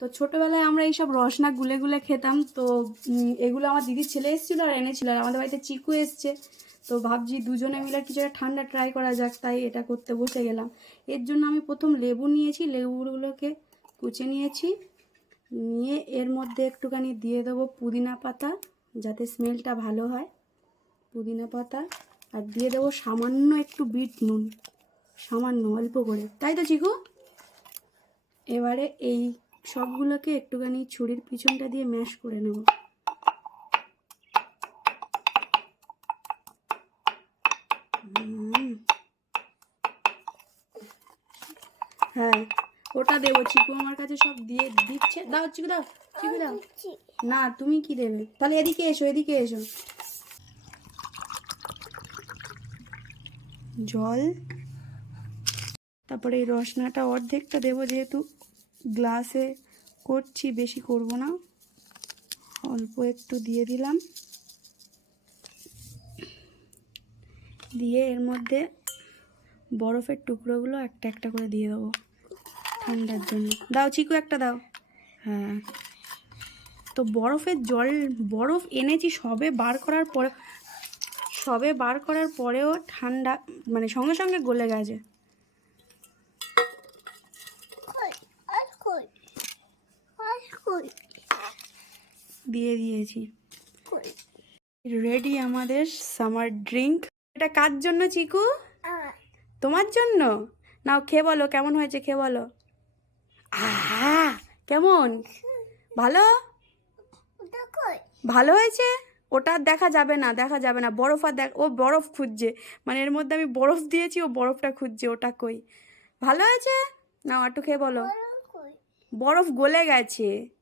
তো ছোটোবেলায় আমরা এইসব রসনা গুলে গুলে খেতাম, তো এগুলো আমার দিদির ছেলে এসেছিল আর এনেছিল আর আমাদের বাড়িতে চিকু এসছে। তো ভাবছি দুজনে মিলে কিছু একটা ঠান্ডা ট্রাই করা যাক, তাই এটা করতে বসে গেলাম। এর জন্য আমি প্রথম লেবু নিয়েছি, লেবুগুলোকে কুচে নিয়েছি। নিয়ে এর মধ্যে একটুখানি দিয়ে দেবো পুদিনা পাতা, যাতে স্মেলটা ভালো হয়। পুদিনা পাতা আর দিয়ে দেবো সামান্য একটু বিট নুন, সামান্য, অল্প করে। তাই তো চিকু? এবারে এই সবগুলোকে একটুখানি ছুরির পিছনটা দিয়ে ম্যাশ করে নেব। হ্যাঁ ওটা দেবো। চিকু আমার কাছে সব দিয়ে দিচ্ছে। দাও চিকু দাও চিকু দাও। না তুমি কি দেবে? তাহলে এদিকে এসো এদিকে এসো। জল তারপরে এই রসনাটা অর্ধেকটা দেবো যেহেতু। গ্লাসে করছি, বেশি করব না। অল্প একটু দিয়ে দিলাম। দিয়ে এর মধ্যে বরফের টুকরোগুলো একটা একটা করে দিয়ে দেবো ঠান্ডার জন্য। দাও চিকু, একটা দাও। হ্যাঁ। তো বরফের জল, বরফ এনেছি সবে বার করার পরে, সবে বার করার পরেও ঠান্ডা মানে সঙ্গে সঙ্গে গলে গেছে। দিয়ে দিয়েছি। রেডি আমাদের সামার ড্রিঙ্ক এটা কার জন্য, চিকু? তোমার জন্য? নাও, খেয়ে বলো, কেমন হয়েছে খেয়ে বলো। আহা, কেমন? ভালো? ভালো হয়েছে? ওটা দেখা যাবে না, দেখা যাবে না। বরফ আর দেখ ও বরফ খুঁজছে। মানে এর মধ্যে আমি বরফ দিয়েছি, ও বরফটা খুঁজছে, ওটা কই? ভালো হয়েছে? না একটু খেয়ে বলো। বরফ গলে গেছে।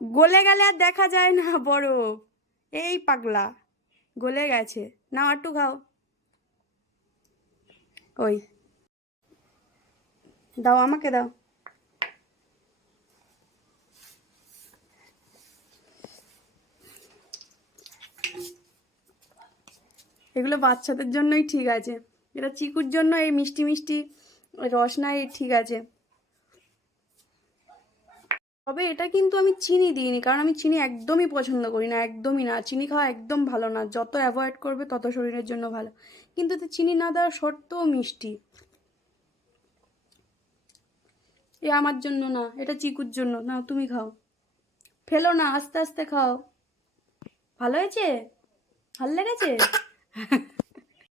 গলে গেলে আর দেখা যায় না বরফ এই পাগলা, গলে গেছে। না আটু খাও। ওই। দাও আমাকে দাও। এগুলো বাচ্চাদের জন্যই ঠিক আছে। এটা চিকুর জন্য এই মিষ্টি মিষ্টি ওই রসনাই ঠিক আছে। তবে এটা কিন্তু আমি চিনি দিইনি, কারণ আমি চিনি একদমই পছন্দ করি না, একদমই না। চিনি খাওয়া একদম ভালো না, যত অ্যাভয়েড করবে তত শরীরের জন্য ভালো। কিন্তু এতে চিনি না দেওয়া সত্ত্বেও মিষ্টি। এ আমার জন্য না, এটা চিকুর জন্য। না, তুমি খাও। ফেলো না, আস্তে আস্তে খাও। ভালো হয়েছে? ভালো লেগেছে?